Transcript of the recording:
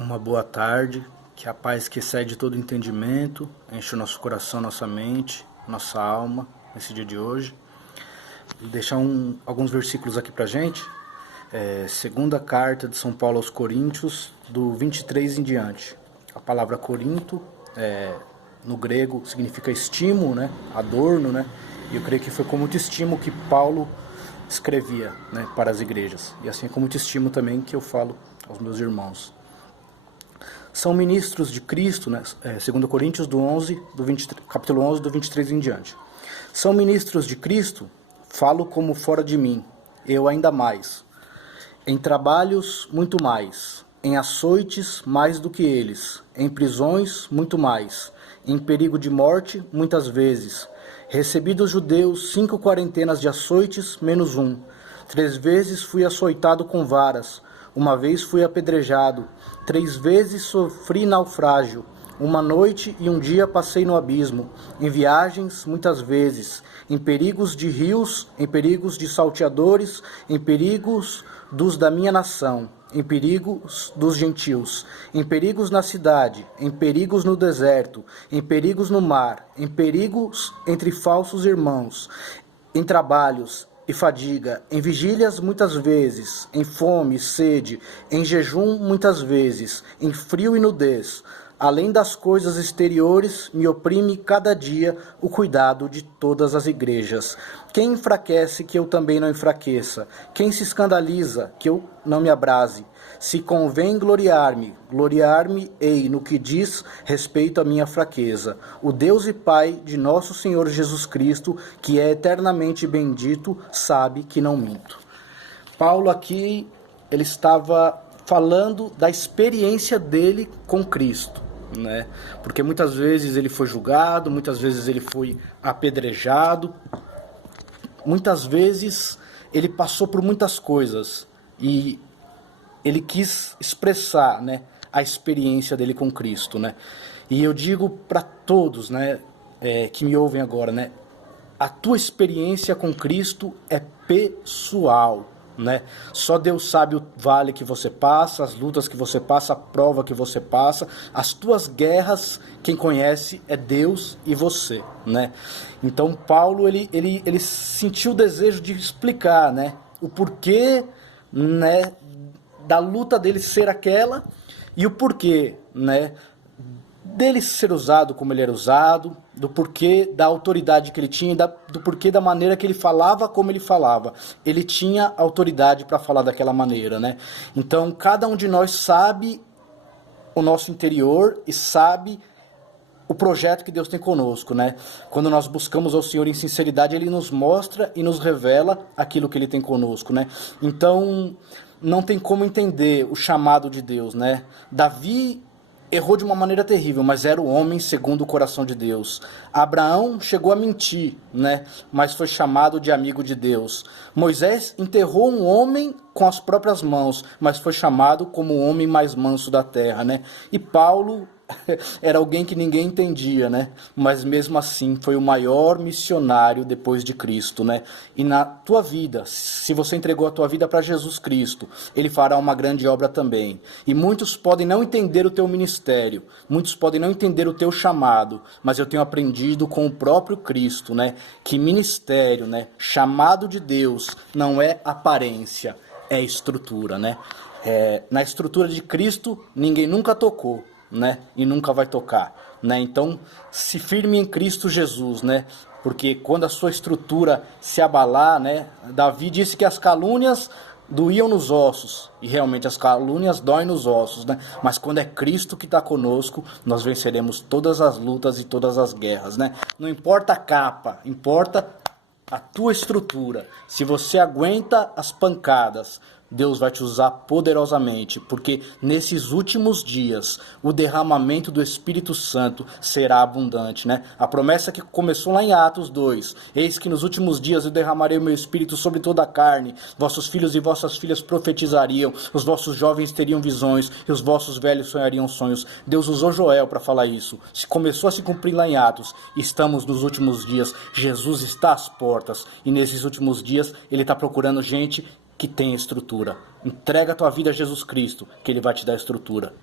Uma boa tarde, que a paz que excede todo entendimento enche o nosso coração, nossa mente, nossa alma nesse dia de hoje. Vou deixar alguns versículos aqui pra gente. Segunda carta de São Paulo aos Coríntios, do 23 em diante. A palavra Corinto, no grego, significa estímulo, né? Adorno, né? E eu creio que foi com muito estímulo que Paulo escrevia, né, para as igrejas. E assim é com muito estímulo também que eu falo aos meus irmãos. São ministros de Cristo, né? 2 Coríntios capítulo 11, do 23 em diante. São ministros de Cristo, falo como fora de mim, eu ainda mais. Em trabalhos, muito mais. Em açoites, mais do que eles. Em prisões, muito mais. Em perigo de morte, muitas vezes. Recebi dos judeus 5 quarentenas de açoites, menos um. 3 vezes fui açoitado com varas. Uma vez fui apedrejado. 3 vezes sofri naufrágio. Uma noite e um dia passei no abismo. Em viagens, muitas vezes. Em perigos de rios, em perigos de salteadores, em perigos dos da minha nação, em perigos dos gentios, em perigos na cidade, em perigos no deserto, em perigos no mar, em perigos entre falsos irmãos, em trabalhos e fadiga, em vigílias muitas vezes, em fome e sede, em jejum muitas vezes, em frio e nudez. Além das coisas exteriores, me oprime cada dia o cuidado de todas as igrejas. Quem enfraquece, que eu também não enfraqueça. Quem se escandaliza, que eu não me abrase. Se convém gloriar-me, gloriar-me-ei no que diz respeito à minha fraqueza. O Deus e Pai de nosso Senhor Jesus Cristo, que é eternamente bendito, sabe que não minto. Paulo aqui, ele estava falando da experiência dele com Cristo, né? Porque muitas vezes ele foi julgado, muitas vezes ele foi apedrejado, muitas vezes ele passou por muitas coisas e ele quis expressar, né, a experiência dele com Cristo, né? E eu digo para todos, né, que me ouvem agora, né, a tua experiência com Cristo é pessoal, né? Só Deus sabe o vale que você passa, as lutas que você passa, a prova que você passa, as tuas guerras, quem conhece é Deus e você, né? Então Paulo, ele sentiu o desejo de explicar, né, o porquê, né, da luta dele ser aquela e o porquê, né, dele ser usado como ele era usado, do porquê da autoridade que ele tinha, do porquê da maneira que ele falava como ele falava. Ele tinha autoridade para falar daquela maneira, né? Então, cada um de nós sabe o nosso interior e sabe o projeto que Deus tem conosco, né? Quando nós buscamos ao Senhor em sinceridade, Ele nos mostra e nos revela aquilo que Ele tem conosco, né? Então, não tem como entender o chamado de Deus, né? Davi errou de uma maneira terrível, mas era o homem segundo o coração de Deus. Abraão chegou a mentir, né? Mas foi chamado de amigo de Deus. Moisés enterrou um homem com as próprias mãos, mas foi chamado como o homem mais manso da terra, né? E Paulo era alguém que ninguém entendia, né? Mas mesmo assim foi o maior missionário depois de Cristo, né? E na tua vida, se você entregou a tua vida para Jesus Cristo, Ele fará uma grande obra também. E muitos podem não entender o teu ministério, muitos podem não entender o teu chamado, mas eu tenho aprendido com o próprio Cristo, né? Que ministério, né? Chamado de Deus não é aparência, é estrutura, né? Na estrutura de Cristo ninguém nunca tocou, né? E nunca vai tocar, né? Então, se firme em Cristo Jesus, né? Porque quando a sua estrutura se abalar, né? Davi disse que as calúnias doíam nos ossos, e realmente as calúnias doem nos ossos, né? Mas quando é Cristo que está conosco, nós venceremos todas as lutas e todas as guerras, né? Não importa a capa, importa a tua estrutura. Se você aguenta as pancadas, Deus vai te usar poderosamente, porque nesses últimos dias o derramamento do Espírito Santo será abundante, né? A promessa que começou lá em Atos 2, eis que nos últimos dias eu derramarei o meu Espírito sobre toda a carne, vossos filhos e vossas filhas profetizariam, os vossos jovens teriam visões e os vossos velhos sonhariam sonhos. Deus usou Joel para falar isso. Se começou a se cumprir lá em Atos, estamos nos últimos dias, Jesus está às portas e nesses últimos dias Ele está procurando gente que tem estrutura. Entrega a tua vida a Jesus Cristo, que Ele vai te dar estrutura.